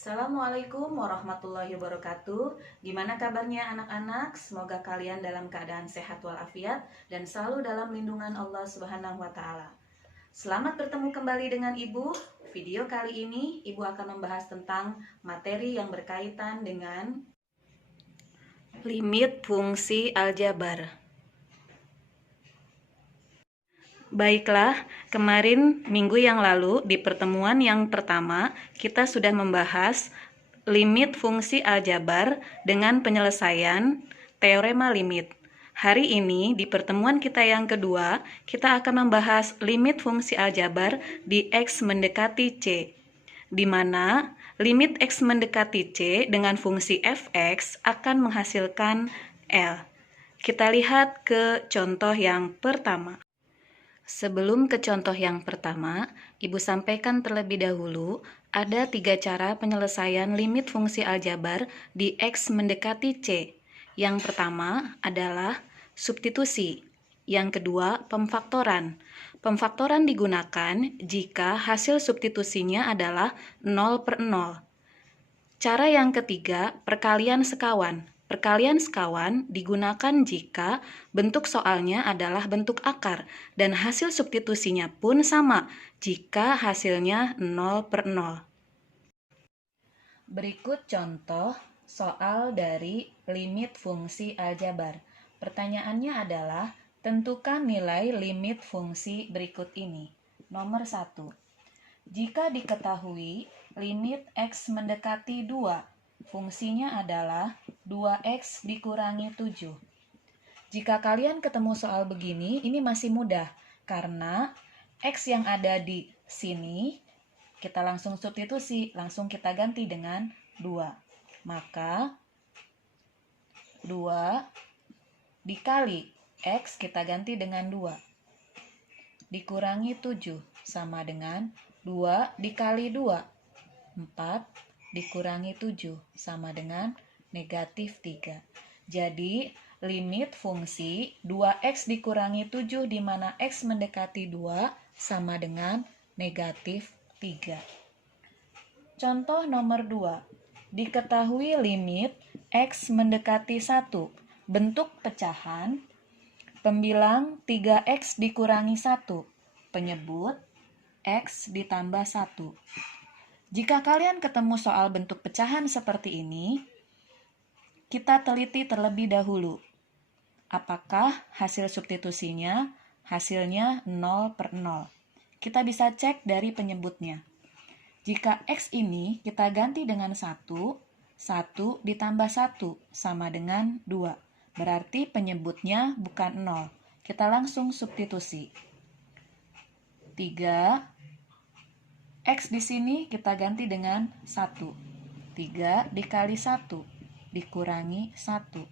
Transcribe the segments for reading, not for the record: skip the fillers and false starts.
Assalamualaikum warahmatullahi wabarakatuh. Gimana kabarnya anak-anak? Semoga kalian dalam keadaan sehat walafiat dan selalu dalam lindungan Allah Subhanahu wa taala. Selamat bertemu kembali dengan Ibu. Video kali ini Ibu akan membahas tentang materi yang berkaitan dengan limit fungsi aljabar. Baiklah, kemarin minggu yang lalu di pertemuan yang pertama kita sudah membahas limit fungsi aljabar dengan penyelesaian teorema limit. Hari ini di pertemuan kita yang kedua, kita akan membahas limit fungsi aljabar di X mendekati C, di mana limit X mendekati C dengan fungsi fx akan menghasilkan L. Kita lihat ke contoh yang pertama. Sebelum ke contoh yang pertama, Ibu sampaikan terlebih dahulu ada 3 cara penyelesaian limit fungsi aljabar di X mendekati C. Yang pertama adalah substitusi. Yang kedua, pemfaktoran. Pemfaktoran digunakan jika hasil substitusinya adalah 0/0. Cara yang ketiga, perkalian sekawan. Perkalian sekawan digunakan jika bentuk soalnya adalah bentuk akar dan hasil substitusinya pun sama jika hasilnya 0/0. Berikut contoh soal dari limit fungsi aljabar. Pertanyaannya adalah, tentukan nilai limit fungsi berikut ini. Nomor 1. Jika diketahui limit X mendekati 2, fungsinya adalah 2X dikurangi 7. Jika kalian ketemu soal begini, ini masih mudah. Karena X yang ada di sini, kita langsung substitusi, langsung kita ganti dengan 2. Maka 2 dikali X kita ganti dengan 2. Dikurangi 7 sama dengan 2 dikali 2. 4 dikurangi 7 sama dengan negatif 3. Jadi, limit fungsi 2X dikurangi 7 di mana X mendekati 2 sama dengan negatif 3. Contoh nomor 2. Diketahui limit X mendekati 1. Bentuk pecahan, pembilang 3X dikurangi 1. Penyebut X ditambah 1. Jika kalian ketemu soal bentuk pecahan seperti ini, kita teliti terlebih dahulu. Apakah hasil substitusinya hasilnya 0/0? Kita bisa cek dari penyebutnya. Jika X ini kita ganti dengan 1, 1 ditambah 1 sama dengan 2. Berarti penyebutnya bukan 0. Kita langsung substitusi. 3 X di sini kita ganti dengan 1. 3 dikali 1 dikurangi 1.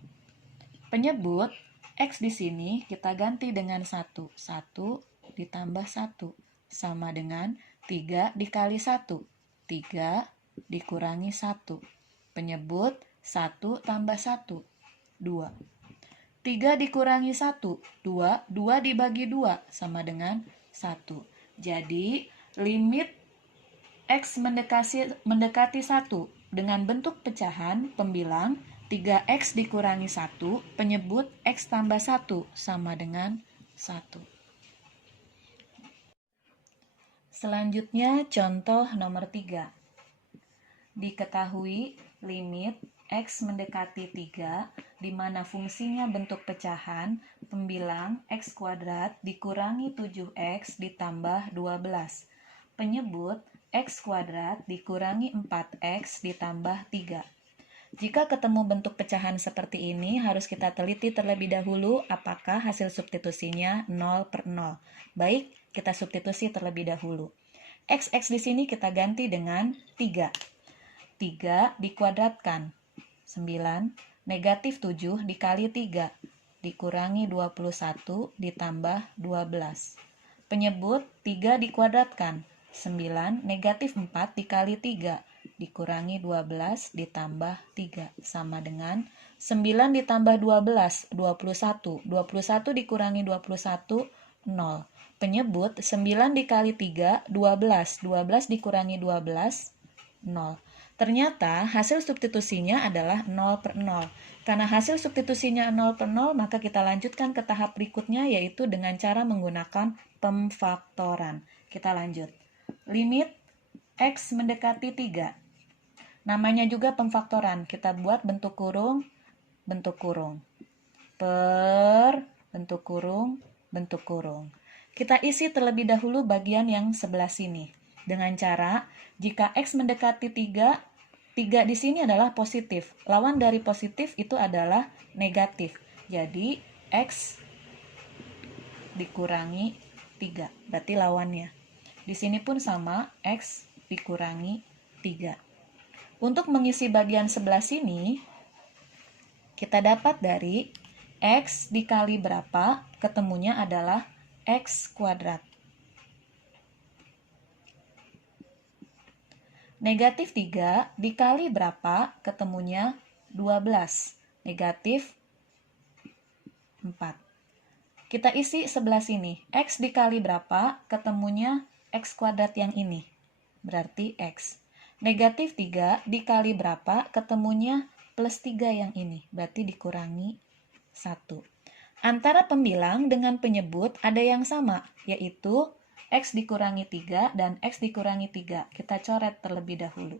Penyebut X di sini kita ganti dengan 1. 1 ditambah 1 sama dengan 3 dikali 1. 3 dikurangi 1. Penyebut 1 tambah 1. 2. 3 dikurangi 1. 2. 2 dibagi 2 sama dengan 1. Jadi, limit X mendekati 1 dengan bentuk pecahan pembilang 3X dikurangi 1, penyebut X tambah 1 sama dengan 1. Selanjutnya contoh nomor 3. Diketahui limit X mendekati 3 di mana fungsinya bentuk pecahan pembilang X kuadrat dikurangi 7X ditambah 12. Penyebut X kuadrat dikurangi 4X ditambah 3. Jika ketemu bentuk pecahan seperti ini, harus kita teliti terlebih dahulu apakah hasil substitusinya 0/0. Baik, kita substitusi terlebih dahulu. X di sini kita ganti dengan 3. 3 dikuadratkan. 9. Negatif 7 dikali 3. Dikurangi 21 ditambah 12. Penyebut 3 dikuadratkan. 9 negatif 4 dikali 3 dikurangi 12 ditambah 3 sama dengan 9 ditambah 12, 21. 21 dikurangi 21, 0. Penyebut 9 dikali 3, 12. 12 dikurangi 12, 0. Ternyata hasil substitusinya adalah 0 per 0. Karena hasil substitusinya 0 per 0, maka kita lanjutkan ke tahap berikutnya, yaitu dengan cara menggunakan pemfaktoran. Kita lanjut. Limit X mendekati 3. Namanya juga pemfaktoran. Kita buat bentuk kurung, per bentuk kurung. Kita isi terlebih dahulu bagian yang sebelah sini. Dengan cara, jika X mendekati 3, 3 di sini adalah positif. Lawan dari positif itu adalah negatif. Jadi, X dikurangi 3. Berarti lawannya. Di sini pun sama, X dikurangi 3. Untuk mengisi bagian sebelah sini, kita dapat dari X dikali berapa, ketemunya adalah X kuadrat. Negatif 3 dikali berapa, ketemunya 12. Negatif 4. Kita isi sebelah sini. X dikali berapa, ketemunya X kuadrat yang ini. Berarti X. Negatif 3 dikali berapa, ketemunya plus 3 yang ini. Berarti dikurangi 1. Antara pembilang dengan penyebut ada yang sama, yaitu X dikurangi 3 dan X dikurangi 3. Kita coret terlebih dahulu.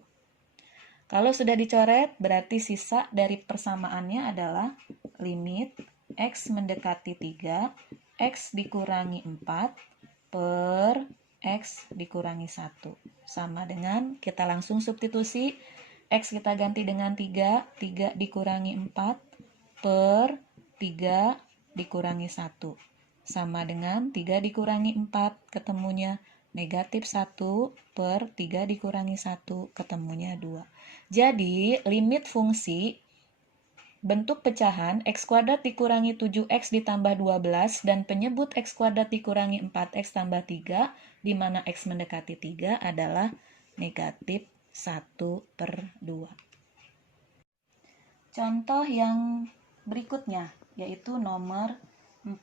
Kalau sudah dicoret, berarti sisa dari persamaannya adalah limit X mendekati 3, X dikurangi 4 per X dikurangi 1. Sama dengan kita langsung substitusi, X kita ganti dengan 3, 3 dikurangi 4 per 3 dikurangi 1. Sama dengan 3 dikurangi 4, ketemunya negatif 1 per 3 dikurangi 1, ketemunya 2. Jadi, limit fungsi bentuk pecahan X kuadrat dikurangi 7X ditambah 12 dan penyebut X kuadrat dikurangi 4X tambah 3, di mana X mendekati 3 adalah negatif 1 per 2. Contoh yang berikutnya, yaitu nomor 4.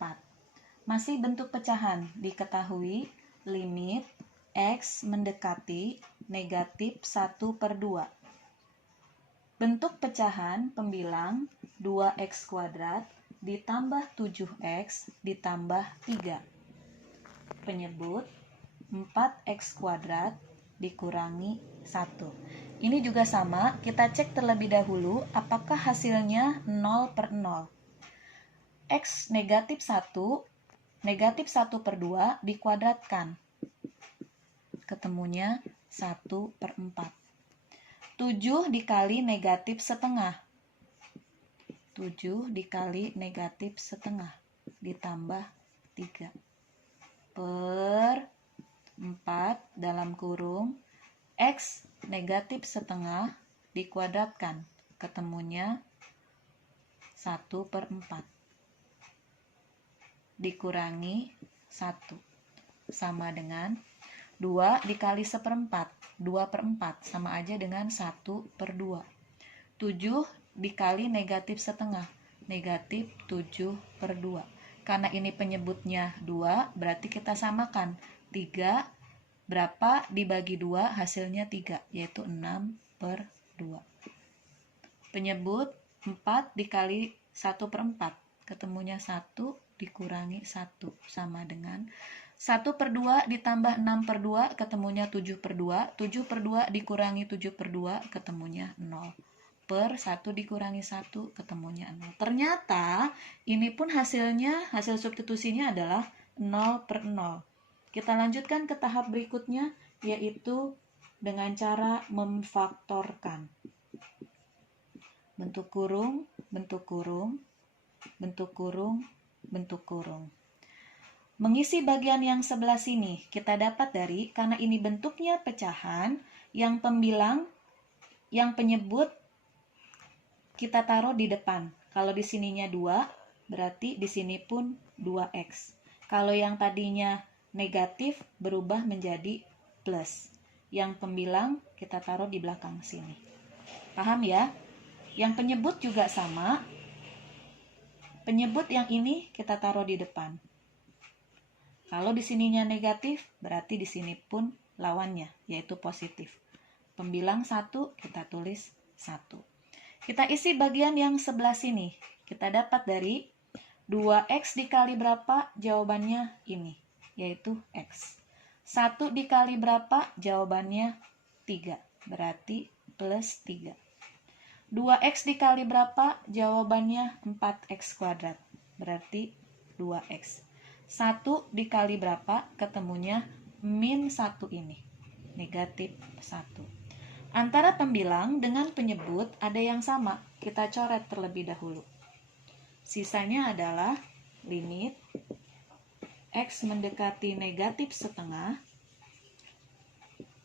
Masih bentuk pecahan, diketahui limit X mendekati negatif 1 per 2. Bentuk pecahan pembilang 2X kuadrat ditambah 7X ditambah 3. Penyebut 4X kuadrat dikurangi 1. Ini juga sama, kita cek terlebih dahulu apakah hasilnya 0 per 0. X negatif 1, negatif 1 per 2 dikuadratkan. Ketemunya 1 per 4. 7 dikali negatif setengah. 7 dikali negatif setengah ditambah 3 per 4 dalam kurung X negatif setengah dikuadratkan. Ketemunya 1 per 4 dikurangi 1 sama dengan 2 dikali seperempat. 2 per 4 sama aja dengan 1 per 2. 7 dikali negatif setengah. Negatif 7 per 2. Karena ini penyebutnya 2, berarti kita samakan. 3 berapa dibagi 2, hasilnya 3, yaitu 6 per 2. Penyebut 4 dikali 1 per 4. Ketemunya 1 dikurangi 1 sama dengan 1 per 2 ditambah 6 per 2, ketemunya 7 per 2. 7 per 2 dikurangi 7 per 2, ketemunya 0. Per 1 dikurangi 1, ketemunya 0. Ternyata ini pun hasilnya, hasil substitusinya adalah 0 per 0. Kita lanjutkan ke tahap berikutnya, yaitu dengan cara memfaktorkan. Bentuk kurung, bentuk kurung, bentuk kurung, bentuk kurung. Mengisi bagian yang sebelah sini, kita dapat dari, karena ini bentuknya pecahan, yang pembilang, yang penyebut, kita taruh di depan. Kalau di sininya 2, berarti di sini pun 2X. Kalau yang tadinya negatif, berubah menjadi plus. Yang pembilang, kita taruh di belakang sini. Paham ya? Yang penyebut juga sama. Penyebut yang ini kita taruh di depan. Kalau di sininya negatif, berarti di sini pun lawannya, yaitu positif. pembilang 1, kita tulis 1. Kita isi bagian yang sebelah sini. Kita dapat dari 2x dikali berapa? Jawabannya ini, yaitu x. 1 dikali berapa? Jawabannya 3, berarti plus 3. 2x dikali berapa? Jawabannya 4x kuadrat, berarti 2x. 1 dikali berapa? Ketemunya min 1 ini, negatif 1. Antara pembilang dengan penyebut ada yang sama, kita coret terlebih dahulu. Sisanya adalah limit x mendekati negatif setengah,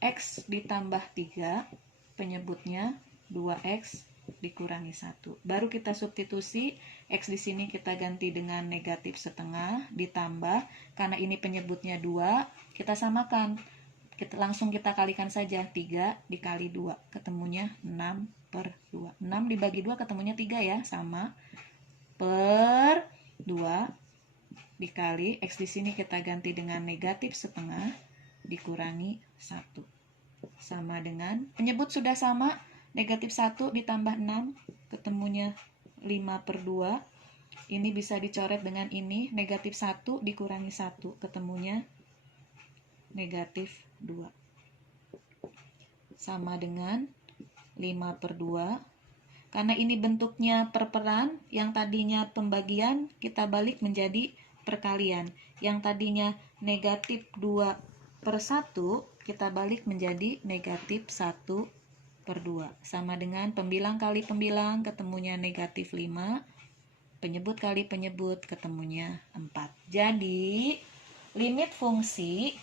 x ditambah 3, penyebutnya 2x dikurangi 1. Baru kita substitusi, x di sini kita ganti dengan negatif setengah, ditambah, karena ini penyebutnya 2, kita samakan. Langsung kita kalikan saja, 3 dikali 2, ketemunya 6/2. 6 dibagi 2 ketemunya 3 ya, sama. Per 2 dikali, x di sini kita ganti dengan negatif setengah, dikurangi 1. Sama dengan, penyebut sudah sama, negatif 1 ditambah 6, ketemunya 5/2. Ini bisa dicoret dengan ini, negatif 1 dikurangi 1, ketemunya negatif 2. Sama dengan 5/2. Karena ini bentuknya perperan, yang tadinya pembagian kita balik menjadi perkalian. Yang tadinya negatif 2/1 kita balik menjadi negatif 1/2. Sama dengan pembilang kali pembilang ketemunya negatif 5. Penyebut kali penyebut ketemunya 4. Jadi limit fungsi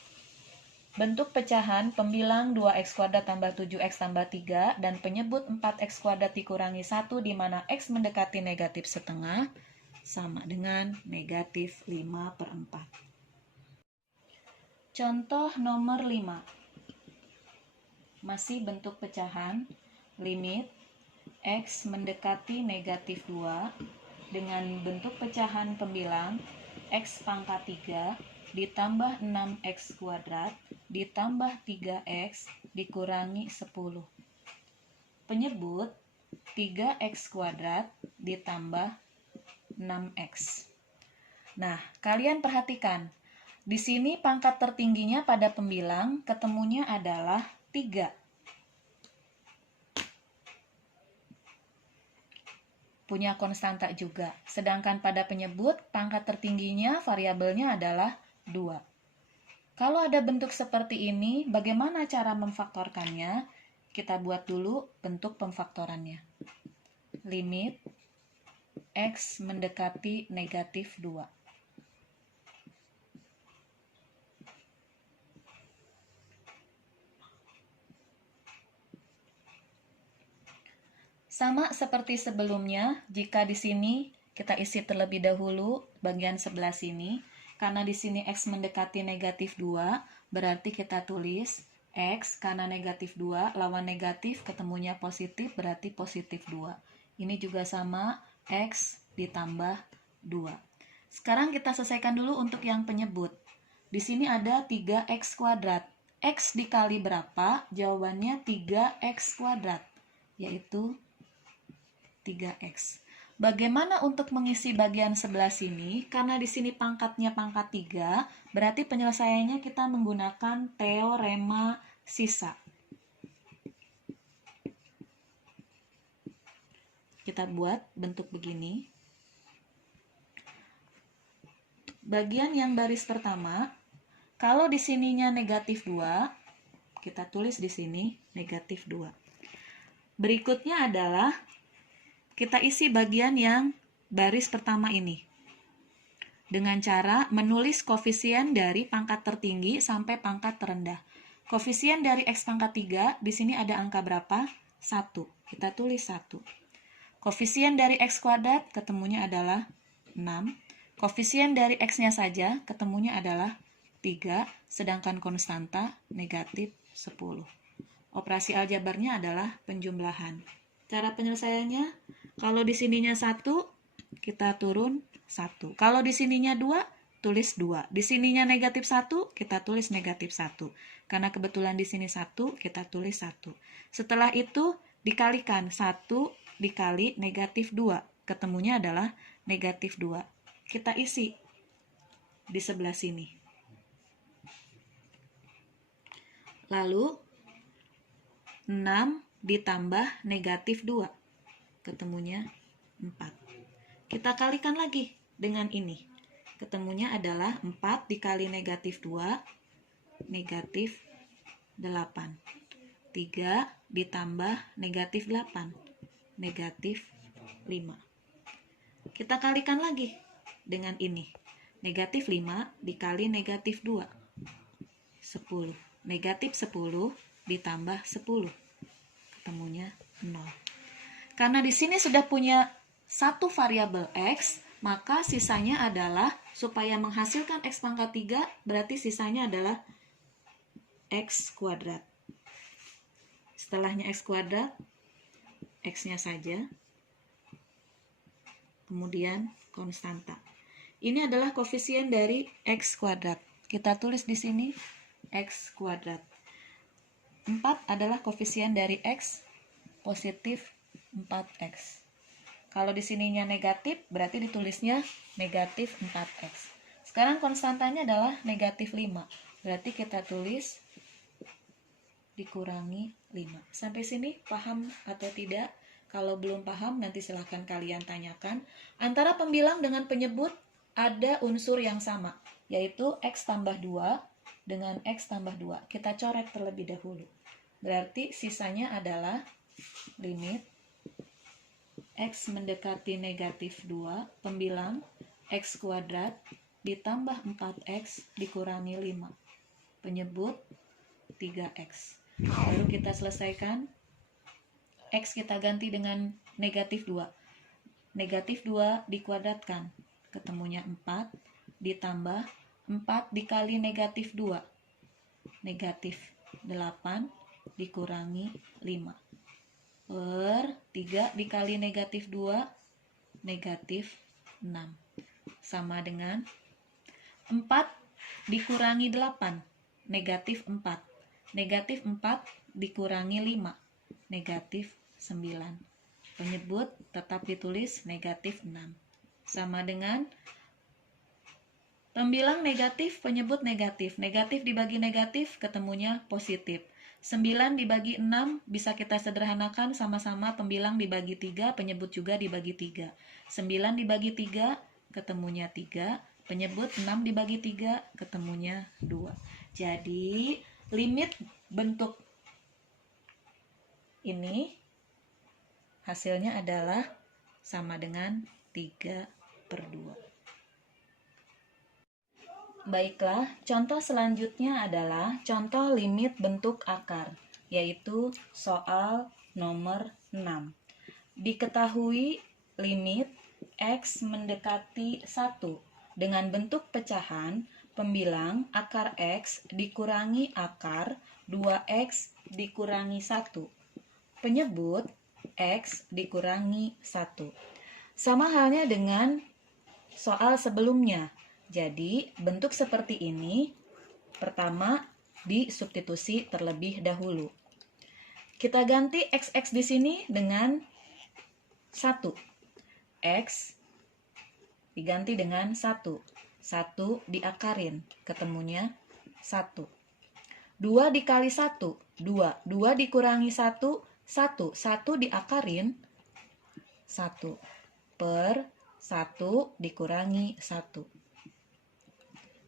bentuk pecahan pembilang 2x kuadrat tambah 7x tambah 3 dan penyebut 4x kuadrat dikurangi 1 di mana x mendekati negatif setengah sama dengan negatif 5/4. Contoh nomor 5. Masih bentuk pecahan, limit x mendekati negatif 2 dengan bentuk pecahan pembilang x pangkat 3 ditambah 6x kuadrat ditambah 3x dikurangi 10. Penyebut 3x kuadrat ditambah 6x. Nah, kalian perhatikan. Di sini pangkat tertingginya pada pembilang ketemunya adalah 3. Punya konstanta juga. Sedangkan pada penyebut pangkat tertingginya variabelnya adalah 2. Kalau ada bentuk seperti ini, bagaimana cara memfaktorkannya? Kita buat dulu bentuk pemfaktorannya. Limit x mendekati negatif 2. Sama seperti sebelumnya, jika di sini kita isi terlebih dahulu bagian sebelah sini, karena di sini x mendekati negatif 2, berarti kita tulis x karena negatif 2, lawan negatif ketemunya positif, berarti positif 2. Ini juga sama, x ditambah 2. Sekarang kita selesaikan dulu untuk yang penyebut. Di sini ada 3x kuadrat. X dikali berapa? Jawabannya 3x kuadrat, yaitu 3x. Bagaimana untuk mengisi bagian sebelah sini? Karena di sini pangkatnya pangkat 3, berarti penyelesaiannya kita menggunakan teorema sisa. Kita buat bentuk begini. Bagian yang baris pertama, kalau di sininya negatif 2, kita tulis di sini negatif 2. Berikutnya adalah kita isi bagian yang baris pertama ini dengan cara menulis koefisien dari pangkat tertinggi sampai pangkat terendah. Koefisien dari x pangkat 3, di sini ada angka berapa? 1. Kita tulis 1. Koefisien dari x kuadrat ketemunya adalah 6. Koefisien dari x-nya saja ketemunya adalah 3, sedangkan konstanta negatif 10. Operasi aljabarnya adalah penjumlahan. Cara penyelesaiannya, kalau di sininya 1, kita turun 1. Kalau di sininya 2, tulis 2. Di sininya negatif 1, kita tulis negatif 1. Karena kebetulan di sini 1, kita tulis 1. Setelah itu, dikalikan 1 dikali negatif 2. Ketemunya adalah negatif 2. Kita isi di sebelah sini. Lalu, 6 ditambah negatif 2. Ketemunya 4. Kita kalikan lagi dengan ini. Ketemunya adalah 4 dikali negatif 2, negatif 8. 3 ditambah negatif 8, negatif 5. Kita kalikan lagi dengan ini. Negatif 5 dikali negatif 2, 10. Negatif 10 ditambah 10. Ketemunya 0. Karena di sini sudah punya satu variabel X, maka sisanya adalah, supaya menghasilkan X pangkat 3, berarti sisanya adalah X kuadrat. Setelahnya X kuadrat, X-nya saja, kemudian konstanta. Ini adalah koefisien dari X kuadrat. Kita tulis di sini X kuadrat. 4 adalah koefisien dari X, positif 4X. Kalau di sininya negatif, berarti ditulisnya negatif 4X. Sekarang konstantanya adalah negatif 5. Berarti kita tulis dikurangi 5. Sampai sini paham atau tidak? Kalau belum paham, nanti silahkan kalian tanyakan. Antara pembilang dengan penyebut ada unsur yang sama, yaitu X tambah 2 dengan X tambah 2. Kita coret terlebih dahulu. Berarti sisanya adalah limit X mendekati negatif 2, pembilang X kuadrat ditambah 4X dikurangi 5. Penyebut 3X. Lalu kita selesaikan. X kita ganti dengan negatif 2. Negatif 2 dikuadratkan. Ketemunya 4 ditambah 4 dikali negatif 2. Negatif 8 dikurangi 5. Per 3 dikali negatif 2, negatif 6. Sama dengan 4 dikurangi 8, negatif 4. Negatif 4 dikurangi 5, negatif 9. Penyebut tetap ditulis negatif 6. Sama dengan pembilang negatif, penyebut negatif. Negatif dibagi negatif, ketemunya positif. 9 dibagi 6 bisa kita sederhanakan, sama-sama pembilang dibagi 3, penyebut juga dibagi 3. 9 dibagi 3, ketemunya 3. Penyebut 6 dibagi 3, ketemunya 2. Jadi, limit bentuk ini hasilnya adalah sama dengan 3/2. Baiklah, contoh selanjutnya adalah contoh limit bentuk akar, yaitu soal nomor 6. Diketahui limit X mendekati 1 dengan bentuk pecahan, pembilang akar X dikurangi akar 2X dikurangi 1. Penyebut X dikurangi 1. Sama halnya dengan soal sebelumnya. Jadi, bentuk seperti ini, pertama disubstitusi terlebih dahulu. Kita ganti XX di sini dengan 1. X diganti dengan 1. 1 diakarin, ketemunya 1. 2 dikali 1, 2. 2 dikurangi 1, 1. 1 diakarin, 1. Per 1 dikurangi 1.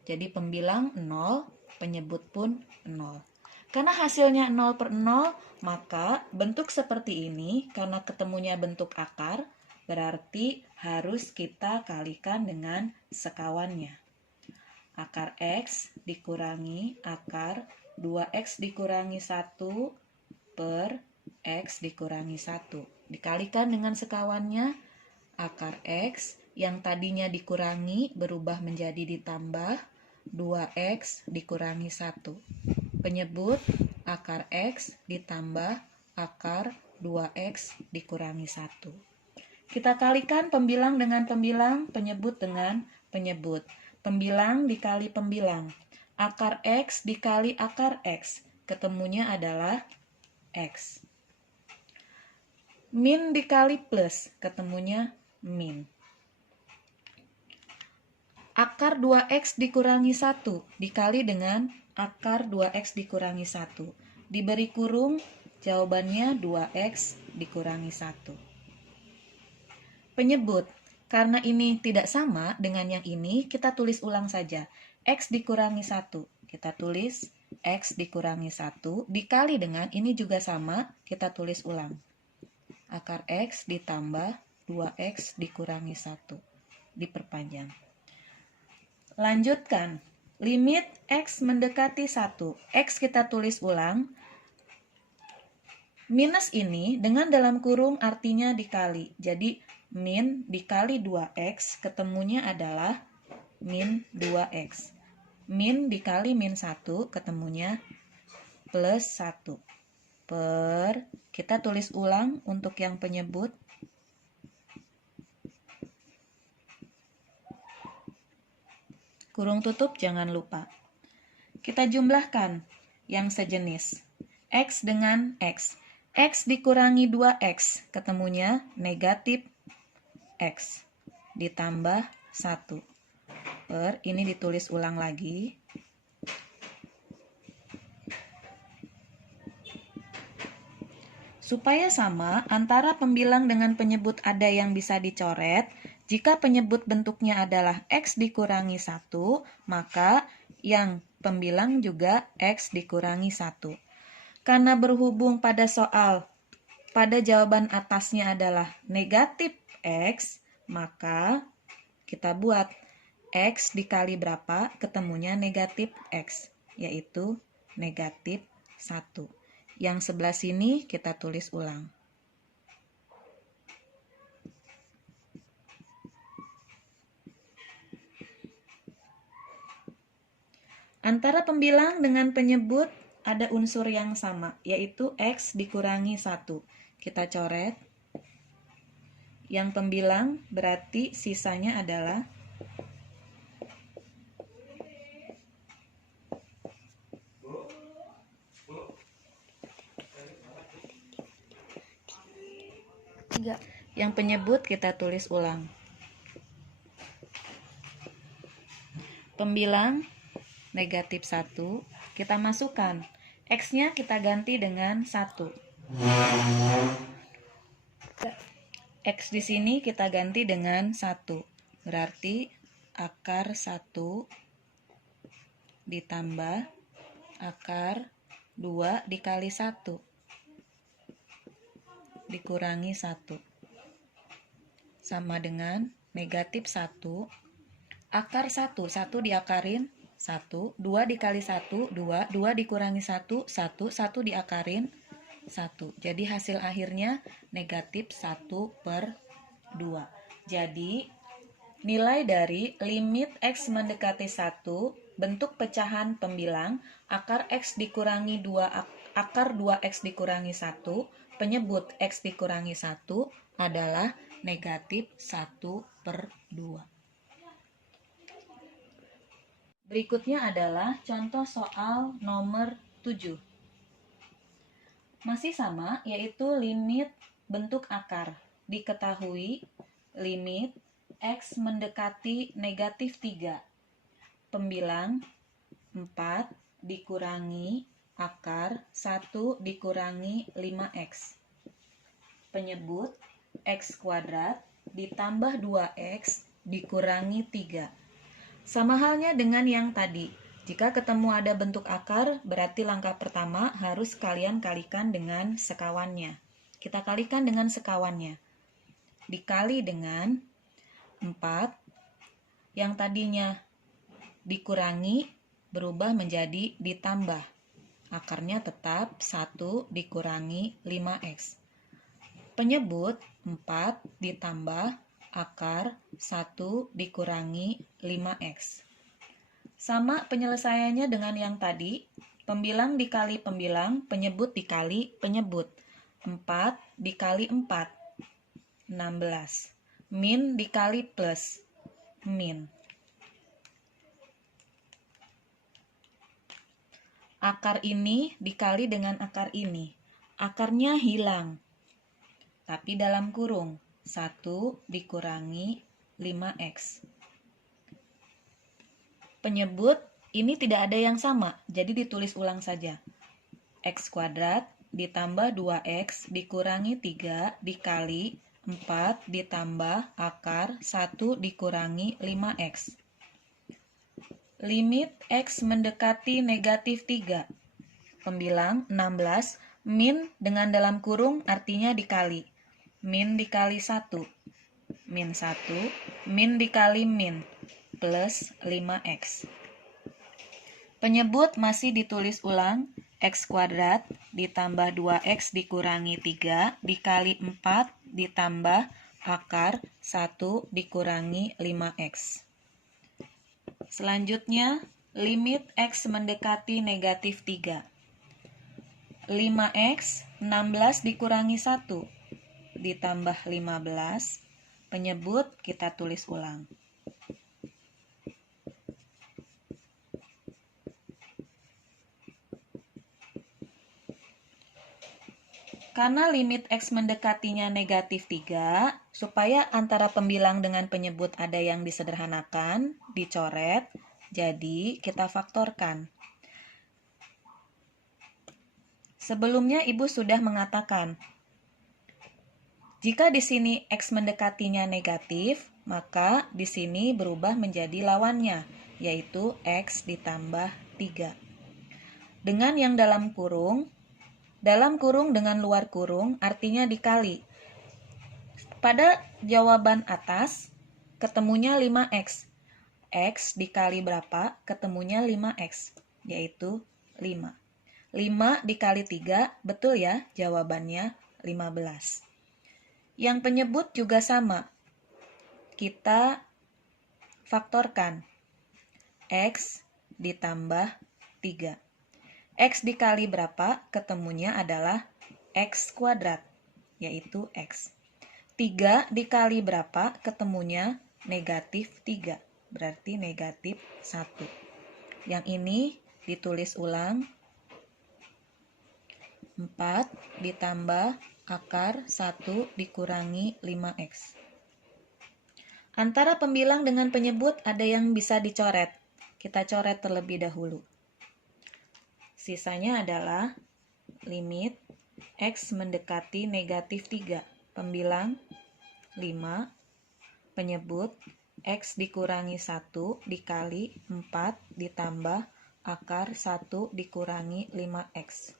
Jadi pembilang 0, penyebut pun 0. Karena hasilnya 0/0, maka bentuk seperti ini, karena ketemunya bentuk akar, berarti harus kita kalikan dengan sekawannya. Akar X dikurangi akar 2X dikurangi 1 per X dikurangi 1. Dikalikan dengan sekawannya, akar X yang tadinya dikurangi berubah menjadi ditambah 2X dikurangi 1. Penyebut akar X ditambah akar 2X dikurangi 1. Kita kalikan pembilang dengan pembilang, penyebut dengan penyebut. Pembilang dikali pembilang. Akar X dikali akar X. Ketemunya adalah X. Min dikali plus. Ketemunya min. Akar 2X dikurangi 1 dikali dengan akar 2X dikurangi 1. Diberi kurung, jawabannya 2X dikurangi 1. Penyebut. Karena ini tidak sama dengan yang ini, kita tulis ulang saja. X dikurangi 1. Kita tulis X dikurangi 1 dikali dengan ini juga sama, kita tulis ulang. Akar X ditambah 2X dikurangi 1. Diperpanjang. Lanjutkan. Limit X mendekati 1. X kita tulis ulang. Minus ini dengan dalam kurung artinya dikali. Jadi min dikali 2X ketemunya adalah min 2X. Min dikali min 1 ketemunya plus 1. Per, kita tulis ulang untuk yang penyebut. Kurung tutup jangan lupa. Kita jumlahkan yang sejenis. X dengan X. X dikurangi 2X ketemunya negatif X ditambah 1. Per, ini ditulis ulang lagi. Supaya sama, antara pembilang dengan penyebut ada yang bisa dicoret. Jika penyebut bentuknya adalah X dikurangi 1, maka yang pembilang juga X dikurangi 1. Karena berhubung pada soal, pada jawaban atasnya adalah negatif X, maka kita buat X dikali berapa, ketemunya negatif X, yaitu negatif 1. Yang sebelah sini kita tulis ulang. Antara pembilang dengan penyebut ada unsur yang sama, yaitu X dikurangi 1. Kita coret. Yang pembilang berarti sisanya adalah yang penyebut kita tulis ulang. Pembilang negatif 1, kita masukkan. X-nya kita ganti dengan 1. X di sini kita ganti dengan 1. Berarti akar 1 ditambah akar 2 dikali 1 dikurangi 1. Sama dengan negatif 1. Akar 1, 1 diakarin 1, 2 dikali 1, 2, 2 dikurangi 1, 1, 1 diakarin 1. Jadi hasil akhirnya negatif 1/2. Jadi nilai dari limit X mendekati 1, bentuk pecahan pembilang, akar X dikurangi 2, akar 2X dikurangi 1, penyebut X dikurangi 1 adalah negatif 1/2. Berikutnya adalah contoh soal nomor 7. Masih sama, yaitu limit bentuk akar. Diketahui limit X mendekati negatif 3. Pembilang 4 dikurangi akar 1 dikurangi 5X. Penyebut X kuadrat ditambah 2X dikurangi 3. Sama halnya dengan yang tadi. Jika ketemu ada bentuk akar, berarti langkah pertama harus kalian kalikan dengan sekawannya. Kita kalikan dengan sekawannya. Dikali dengan 4, yang tadinya dikurangi berubah menjadi ditambah. Akarnya tetap 1 dikurangi 5X. Penyebut 4 ditambah akar 1 dikurangi 5X. Sama penyelesaiannya dengan yang tadi, pembilang dikali pembilang, penyebut dikali penyebut. 4 dikali 4, 16. Min dikali plus, min. akar ini dikali dengan akar ini. Akarnya hilang. Tapi dalam kurung, 1 dikurangi 5x. Penyebut ini tidak ada yang sama, jadi ditulis ulang saja. X kuadrat ditambah 2x dikurangi 3 dikali 4 ditambah akar 1 dikurangi 5x. Limit x mendekati negatif 3. Pembilang 16, min dengan dalam kurung artinya dikali. Min dikali 1. Min 1, min dikali min, plus 5x. Penyebut masih ditulis ulang, x kuadrat ditambah 2x dikurangi 3 dikali 4 ditambah akar 1 dikurangi 5x. Selanjutnya, limit x mendekati negatif 3. 5x, 16 dikurangi 1 ditambah 15, penyebut kita tulis ulang. Karena limit x mendekatinya negatif 3, supaya antara pembilang dengan penyebut ada yang disederhanakan, dicoret, jadi kita faktorkan. Sebelumnya Ibu sudah mengatakan, jika di sini x mendekatinya negatif, maka di sini berubah menjadi lawannya, yaitu x ditambah 3. Dengan yang dalam kurung dengan luar kurung artinya dikali. Pada jawaban atas, ketemunya 5x. X dikali berapa? Ketemunya 5x, yaitu 5. 5 dikali 3, betul ya? Jawabannya 15. Yang penyebut juga sama. Kita faktorkan. X ditambah 3. X dikali berapa? Ketemunya adalah x kuadrat, yaitu x. 3 dikali berapa? Ketemunya negatif 3, berarti negatif 1. Yang ini ditulis ulang. 4 ditambah akar 1 dikurangi 5x. Antara pembilang dengan penyebut ada yang bisa dicoret. Kita coret terlebih dahulu. Sisanya adalah limit x mendekati negatif 3. Pembilang 5, penyebut x dikurangi 1 dikali 4 ditambah akar 1 dikurangi 5x.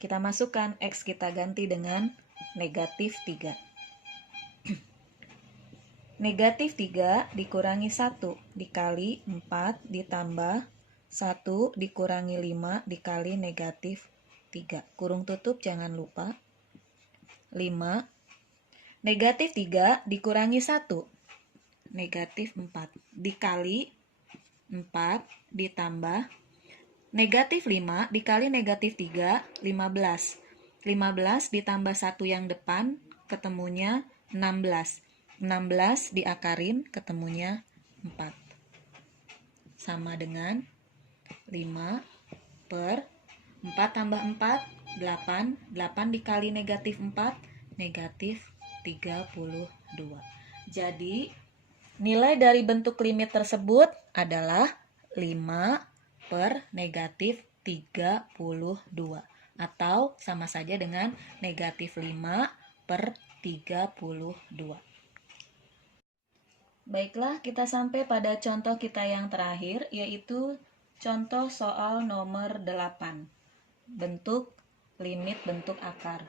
Kita masukkan x, kita ganti dengan negatif 3. Negatif 3 dikurangi 1 dikali 4 ditambah 1 dikurangi 5 dikali negatif 3. Kurung tutup jangan lupa. 5. Negatif 3 dikurangi 1. Negatif 4 dikali 4 ditambah negatif 5 dikali negatif 3, 15. 15 ditambah 1 yang depan, ketemunya 16. 16 diakarin, ketemunya 4. Sama dengan 5 per 4 tambah 4, 8. 8 dikali negatif 4, negatif 32. Jadi, nilai dari bentuk limit tersebut adalah 5 per negatif 32, atau sama saja dengan negatif 5 per 32. Baiklah, kita sampai pada contoh kita yang terakhir, yaitu contoh soal nomor 8. Bentuk limit bentuk akar.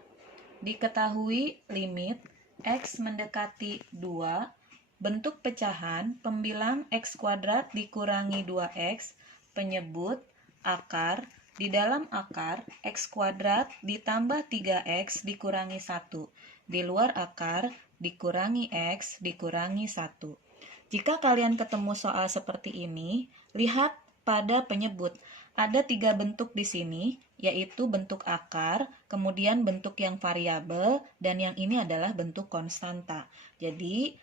Diketahui limit x mendekati 2, bentuk pecahan pembilang x kuadrat dikurangi 2x, penyebut akar, di dalam akar x kuadrat ditambah 3x dikurangi 1, di luar akar dikurangi x dikurangi 1. Jika kalian ketemu soal seperti ini, lihat pada penyebut. Ada 3 bentuk di sini, yaitu bentuk akar, kemudian bentuk yang variabel, dan yang ini adalah bentuk konstanta. Jadi,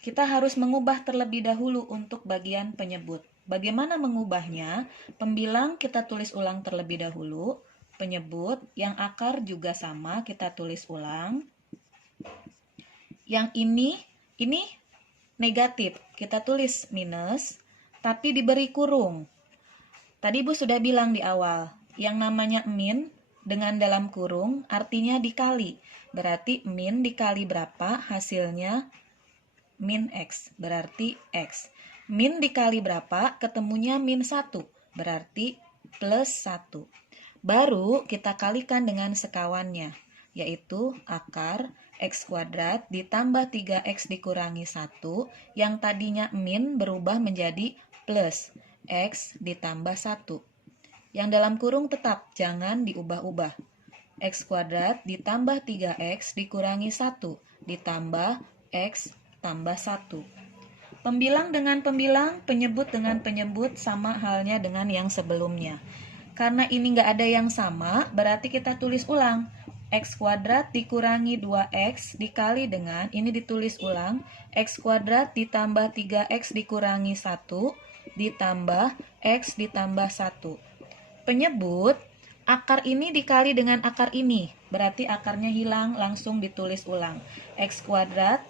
kita harus mengubah terlebih dahulu untuk bagian penyebut. Bagaimana mengubahnya? Pembilang kita tulis ulang terlebih dahulu. Penyebut yang akar juga sama, kita tulis ulang. Yang ini negatif, kita tulis minus, tapi diberi kurung. Tadi Ibu sudah bilang di awal, yang namanya min dengan dalam kurung artinya dikali. Berarti min dikali berapa, hasilnya min X, berarti X. Min dikali berapa, ketemunya min 1, berarti plus 1. Baru kita kalikan dengan sekawannya, yaitu akar X kuadrat ditambah 3X dikurangi 1, yang tadinya min berubah menjadi plus X ditambah 1. Yang dalam kurung tetap, jangan diubah-ubah. X kuadrat ditambah 3X dikurangi 1, ditambah X tambah 1. Pembilang dengan pembilang, penyebut dengan penyebut sama halnya dengan yang sebelumnya. Karena ini nggak ada yang sama, berarti kita tulis ulang. X kuadrat dikurangi 2X dikali dengan, ini ditulis ulang, X kuadrat ditambah 3X dikurangi 1, ditambah X ditambah 1. Penyebut, akar ini dikali dengan akar ini, berarti akarnya hilang, langsung ditulis ulang. X kuadrat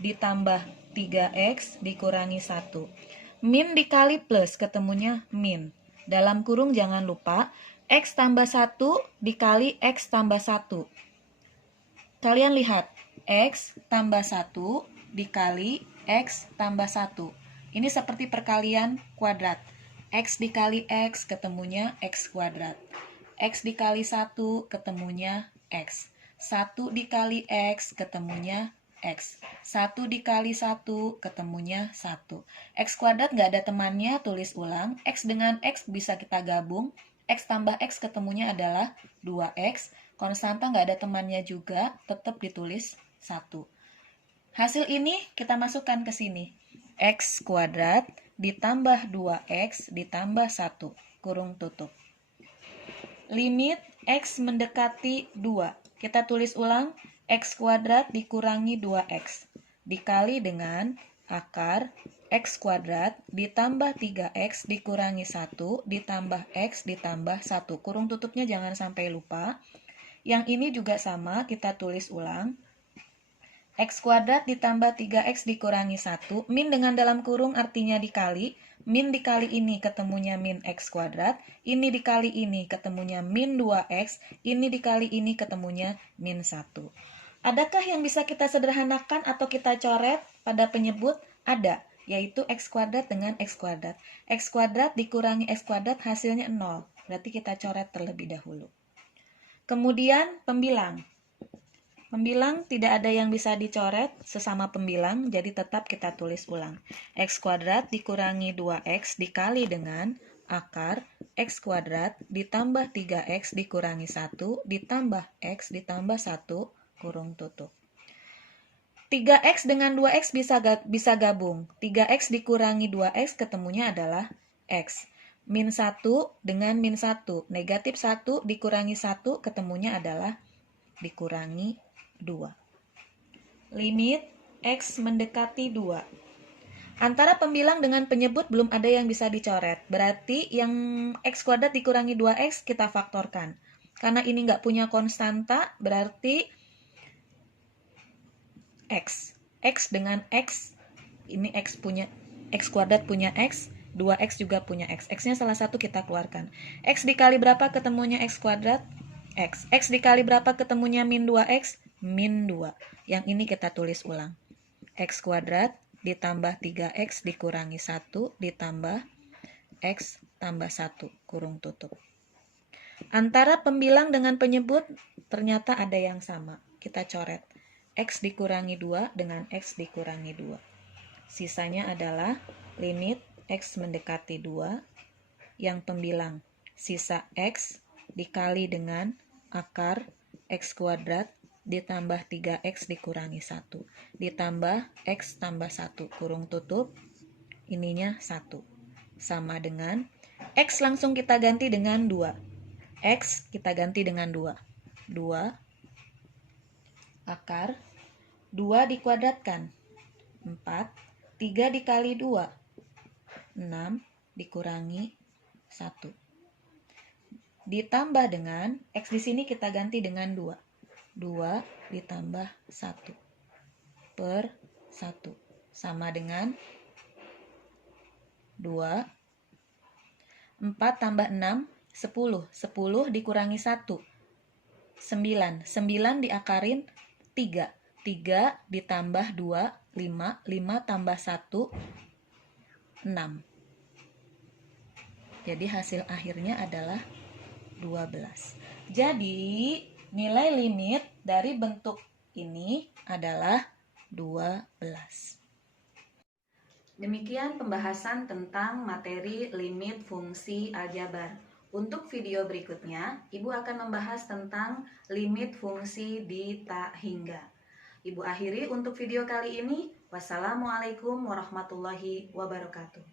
ditambah 3X dikurangi 1. Min dikali plus, ketemunya min. Dalam kurung jangan lupa, X tambah 1 dikali X tambah 1. Kalian lihat, X tambah 1 dikali X tambah 1. Ini seperti perkalian kuadrat. X dikali X ketemunya X kuadrat. X dikali 1 ketemunya X. 1 dikali X ketemunya X. 1 dikali 1 ketemunya 1. X kuadrat nggak ada temannya, tulis ulang. X dengan X bisa kita gabung. X tambah X ketemunya adalah 2X. Konstanta nggak ada temannya juga, tetap ditulis 1. Hasil ini kita masukkan ke sini. X kuadrat ditambah 2X ditambah 1, kurung tutup. Limit X mendekati 2. Kita tulis ulang, X kuadrat dikurangi 2X dikali dengan akar X kuadrat ditambah 3X dikurangi 1 ditambah X ditambah 1. Kurung tutupnya jangan sampai lupa. Yang ini juga sama, kita tulis ulang. X kuadrat ditambah 3X dikurangi 1. Min dengan dalam kurung artinya dikali. Min dikali ini ketemunya min X kuadrat. Ini dikali ini ketemunya min 2X. Ini dikali ini ketemunya min 1. Adakah yang bisa kita sederhanakan atau kita coret pada penyebut? Ada, yaitu X kuadrat dengan X kuadrat. X kuadrat dikurangi X kuadrat hasilnya 0. Berarti kita coret terlebih dahulu. Kemudian pembilang. Pembilang tidak ada yang bisa dicoret sesama pembilang, jadi tetap kita tulis ulang. X kuadrat dikurangi 2X dikali dengan akar X kuadrat ditambah 3X dikurangi 1 ditambah X ditambah 1, kurung tutup. 3X dengan 2X bisa gabung. 3X dikurangi 2X ketemunya adalah X. Min 1 dengan min 1. Negatif 1 dikurangi 1 ketemunya adalah dikurangi 2. Limit X mendekati 2. Antara pembilang dengan penyebut belum ada yang bisa dicoret. Berarti yang X kuadrat dikurangi 2X kita faktorkan. Karena ini nggak punya konstanta, berarti X. X dengan X, ini X kuadrat punya X, 2X juga punya X. X-nya salah satu kita keluarkan. X dikali berapa ketemunya X kuadrat? X. X dikali berapa ketemunya min 2X? Min 2. Yang ini kita tulis ulang. X kuadrat ditambah 3X dikurangi 1 ditambah X tambah 1, kurung tutup. Antara pembilang dengan penyebut ternyata ada yang sama. Kita coret. X dikurangi 2 dengan X dikurangi 2. Sisanya adalah limit X mendekati 2. Yang pembilang sisa X dikali dengan akar X kuadrat ditambah 3X dikurangi 1. Ditambah X tambah 1, kurung tutup. Ininya 1. Sama dengan X langsung kita ganti dengan 2. X kita ganti dengan 2. 2 akar 2 dikuadratkan 4, 3 dikali 2 6, dikurangi 1. Ditambah dengan, X di sini kita ganti dengan 2. 2 ditambah 1 per 1. Sama dengan 2. 4 tambah 6, 10. 10 dikurangi 1. 9. 9 diakarin 3. 3 ditambah 2, 5. 5 tambah 1, 6. Jadi hasil akhirnya adalah 12. Jadi nilai limit dari bentuk ini adalah 12. Demikian pembahasan tentang materi limit fungsi aljabar. Untuk video berikutnya, Ibu akan membahas tentang limit fungsi di tak hingga. Ibu akhiri untuk video kali ini. Wassalamualaikum warahmatullahi wabarakatuh.